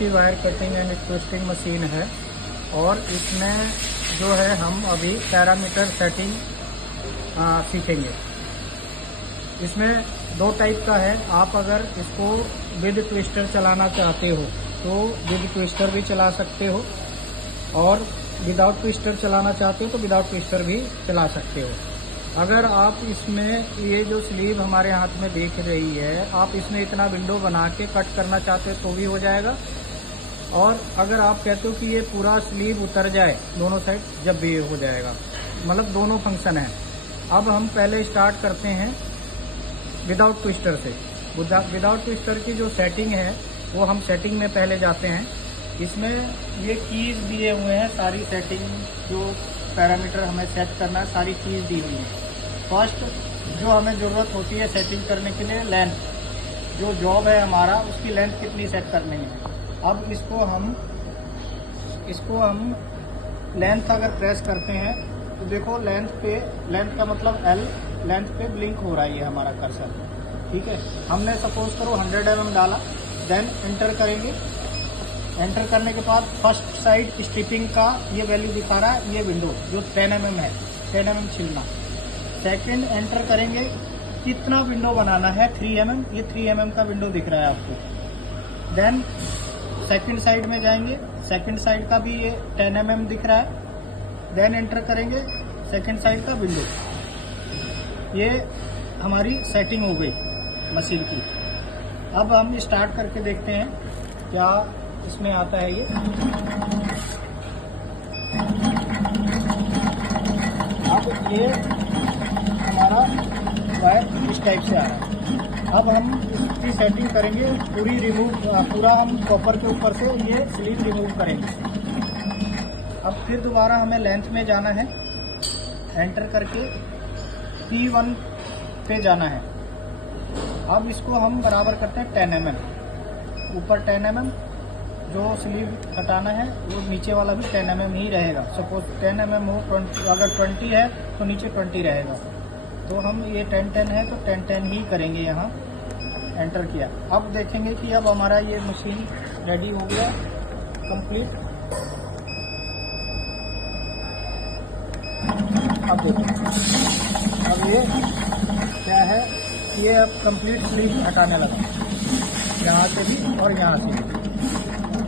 PVC wire cutting and twisting machine है और इसमें जो है हम अभी पैरामीटर सेटिंग सीखेंगे। इसमें दो टाइप का है। आप अगर इसको विद ट्विस्टर चलाना चाहते हो तो विद ट्विस्टर भी चला सकते हो और विदाउट ट्विस्टर चलाना चाहते हो तो विदाउट ट्विस्टर भी चला सकते हो। अगर आप इसमें ये जो स्लीव हमारे हाथ में दिख रही है, आप इसमें इतना विंडो बना के कट करना चाहते हो तो भी हो जाएगा, और अगर आप कहते हो कि ये पूरा स्लीव उतर जाए दोनों साइड, जब भी ये हो जाएगा। मतलब दोनों फंक्शन है। अब हम पहले स्टार्ट करते हैं विदाउट ट्विस्टर से। विदाउट ट्विस्टर की जो सेटिंग है वो हम सेटिंग में पहले जाते हैं। इसमें ये कीज दिए हुए हैं, सारी सेटिंग जो पैरामीटर हमें सेट करना है सारी कीज दी हुई है। फर्स्ट जो हमें ज़रूरत होती है सेटिंग करने के लिए, लेंथ, जो जॉब है हमारा उसकी लेंथ कितनी सेट करनी है। अब इसको हम लेंथ अगर प्रेस करते हैं तो देखो लेंथ का मतलब L, लेंथ पे ब्लिंक हो रहा है हमारा कर्सर। ठीक है, हमने सपोज करो 100 mm डाला, देन एंटर करेंगे। एंटर करने के बाद फर्स्ट साइड स्ट्रिपिंग का ये वैल्यू दिखा रहा है, ये विंडो जो 10 mm है, 10 mm छिलना। सेकंड एंटर करेंगे, कितना विंडो बनाना है, 3 mm, ये 3 mm का विंडो दिख रहा है आपको। देन सेकंड साइड में जाएंगे, सेकंड साइड का भी ये 10 mm दिख रहा है। देन एंटर करेंगे सेकंड साइड का विंडो। ये हमारी सेटिंग हो गई मशीन की। अब हम स्टार्ट करके देखते हैं क्या इसमें आता है। ये अब ये हमारा वायर इस टाइप से आ रहा है। अब हम इसकी सेटिंग करेंगे, पूरा हम कॉपर के ऊपर से ये स्लीव रिमूव करेंगे। अब फिर दोबारा हमें लेंथ में जाना है, एंटर करके P1 पे जाना है। अब इसको हम बराबर करते हैं 10 mm, ऊपर 10 mm, जो स्लीव हटाना है वो नीचे वाला भी 10 mm ही रहेगा। सपोज 10 mm हो, 20, अगर 20 है तो नीचे 20 रहेगा। तो हम ये 10-10 है तो 10-10 ही करेंगे। यहाँ एंटर किया। अब देखेंगे कि अब हमारा ये मशीन रेडी हो गया कंप्लीट। अब देखो, अब ये क्या है, ये अब कंप्लीट स्लीव हटाने लगा, यहाँ से भी और यहाँ से भी।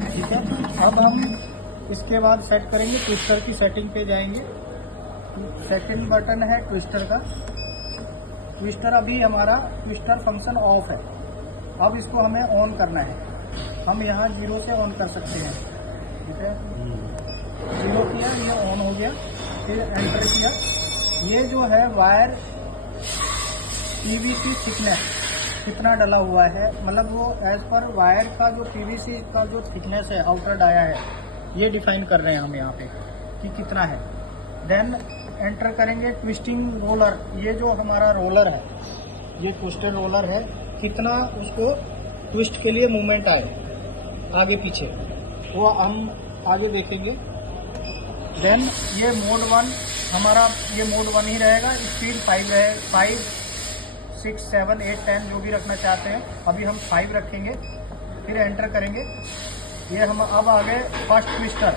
ठीक है, अब हम इसके बाद सेट करेंगे, ट्विस्टर की सेटिंग पे जाएंगे। सेकंड बटन है ट्विस्टर का। ट्विस्टर अभी हमारा ट्विस्टर फंक्शन ऑफ है। अब इसको हमें ऑन करना है। हम यहाँ 0 से ऑन कर सकते हैं। ठीक है, 0 किया, ये ऑन हो गया। फिर एंटर किया। ये जो है वायर PVC थिकनेस कितना डला हुआ है, मतलब वो एज पर वायर का जो PVC का जो थिकनेस है, आउटर डाया है, ये डिफाइन कर रहे हैं हम यहाँ पे कि कितना है। देन एंटर करेंगे ट्विस्टिंग रोलर। ये जो हमारा रोलर है, ये ट्विस्टर रोलर है, कितना उसको ट्विस्ट के लिए मूवमेंट आए आगे पीछे, वो हम आगे देखेंगे। देन ये मोड 1 हमारा, ये मोड 1 ही रहेगा। स्पीड 5 रहे, 5, 6, 7, 8, 10 जो भी रखना चाहते हैं। अभी हम 5 रखेंगे। फिर एंटर करेंगे। ये हम अब आ गए फर्स्ट ट्विस्टर।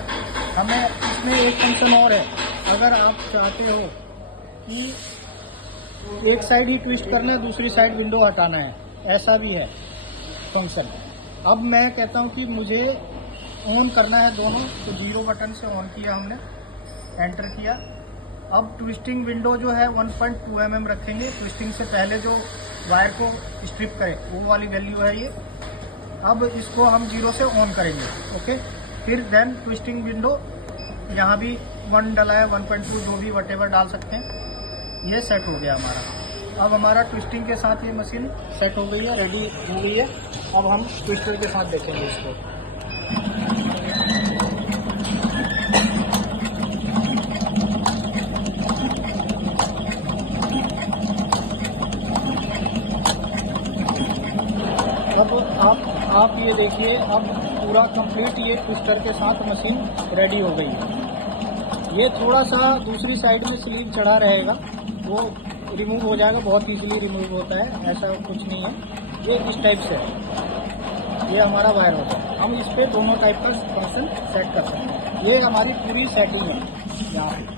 हमें इसमें एक फंक्शन और है, अगर आप चाहते हो कि एक साइड ही ट्विस्ट करना है, दूसरी साइड विंडो हटाना है, ऐसा भी है फंक्शन। अब मैं कहता हूँ कि मुझे ऑन करना है दोनों, तो 0 बटन से ऑन किया हमने, एंटर किया। अब ट्विस्टिंग विंडो जो है 1.2 mm रखेंगे। ट्विस्टिंग से पहले जो वायर को स्ट्रिप करे वो वाली वैल्यू है ये। अब इसको हम 0 से ऑन करेंगे। ओके, फिर देन ट्विस्टिंग विंडो, यहाँ भी 1 डला है, 1.2 जो भी वटेवर डाल सकते हैं। ये सेट हो गया हमारा। अब हमारा ट्विस्टिंग के साथ ये मशीन सेट हो गई है, रेडी हो गई है। अब हम ट्विस्टर के साथ देखेंगे इसको। अब आप ये देखिए, अब पूरा कंप्लीट ये ट्विस्टर के साथ मशीन रेडी हो गई है। ये थोड़ा सा दूसरी साइड में स्लीव चढ़ा रहेगा, वो रिमूव हो जाएगा, बहुत इजीली रिमूव होता है, ऐसा कुछ नहीं है। ये इस टाइप से है। ये हमारा वायर होता है। हम इस पे दोनों टाइप का कनेक्शन सेट कर सकते हैं। ये हमारी पूरी सेटिंग है यहाँ पे।